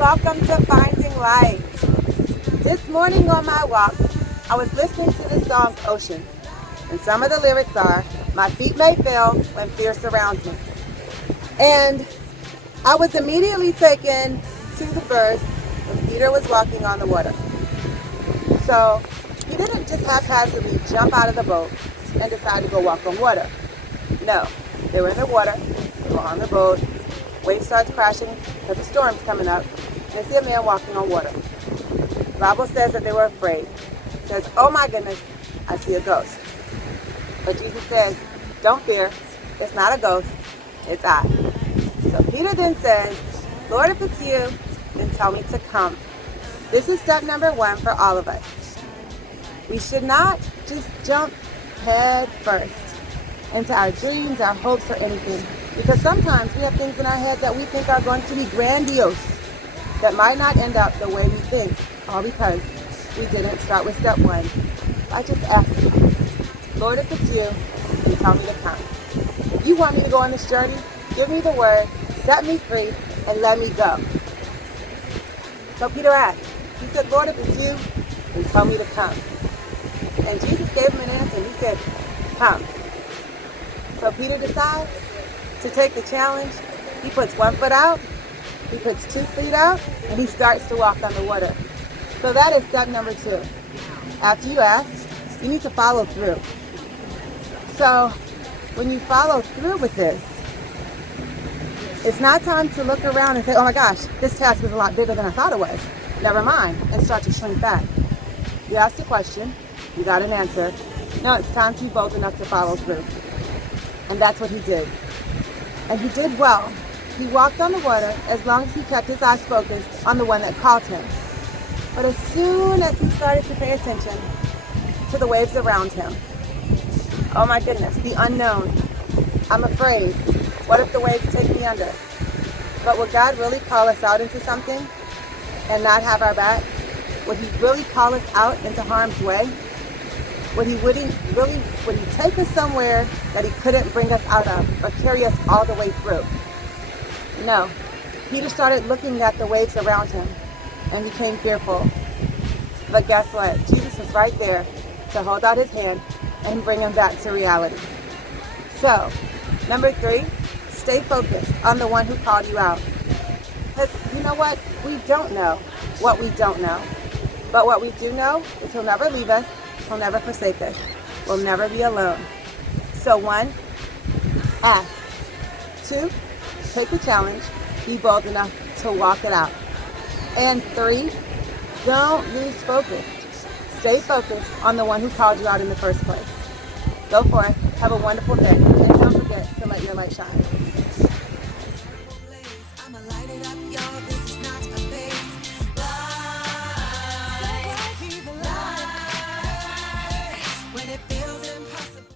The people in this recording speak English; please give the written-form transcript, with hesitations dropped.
welcome to Finding Light. This morning on my walk, I was listening to the song Oceans, and some of the lyrics are, my feet may fail when fear surrounds me. And I was immediately taken to the verse when Peter was walking on the water. So he didn't just haphazardly jump out of the boat and decide to go walk on water. No, they were in the water, they were on the boat, wave starts crashing because the storm's coming up. They see a man walking on water. The Bible says that they were afraid. It says, oh my goodness, I see a ghost. But Jesus says, don't fear, it's not a ghost, it's I. So Peter then says, Lord, if it's you, then tell me to come. This is step number 1 for all of us. We should not just jump head first into our dreams, our hopes, or anything. Because sometimes we have things in our head that we think are going to be grandiose that might not end up the way we think, all because we didn't start with step 1 by just asking, Lord, if it's you, then tell me to come. If you want me to go on this journey, give me the word, set me free, and let me go. So Peter asked, he said, Lord, if it's you, then tell me to come. And Jesus gave him an answer, and he said, come. So Peter decides to take the challenge. He puts 1 foot out, he puts 2 feet out, and he starts to walk on the water. So that is step number 2. After you ask, you need to follow through. So when you follow through with this, it's not time to look around and say, oh my gosh, this task is a lot bigger than I thought it was. Never mind, and start to shrink back. You asked a question, you got an answer. Now it's time to be bold enough to follow through. And that's what he did. And he did well. He walked on the water as long as he kept his eyes focused on the one that called him. But as soon as he started to pay attention to the waves around him, oh my goodness, the unknown. I'm afraid. What if the waves take me under? But would God really call us out into something and not have our back? Would he really call us out into harm's way? Would he take us somewhere that he couldn't bring us out of or carry us all the way through? No. Peter started looking at the waves around him and became fearful. But guess what? Jesus was right there to hold out his hand and bring him back to reality. So, number 3, stay focused on the one who called you out. Because you know what? We don't know what we don't know. But what we do know is he'll never leave us. He'll never forsake us. We'll never be alone. So 1, ask. 2, take the challenge. Be bold enough to walk it out. And 3, don't lose focus. Stay focused on the one who called you out in the first place. Go for it. Have a wonderful day. And don't forget to let your light shine.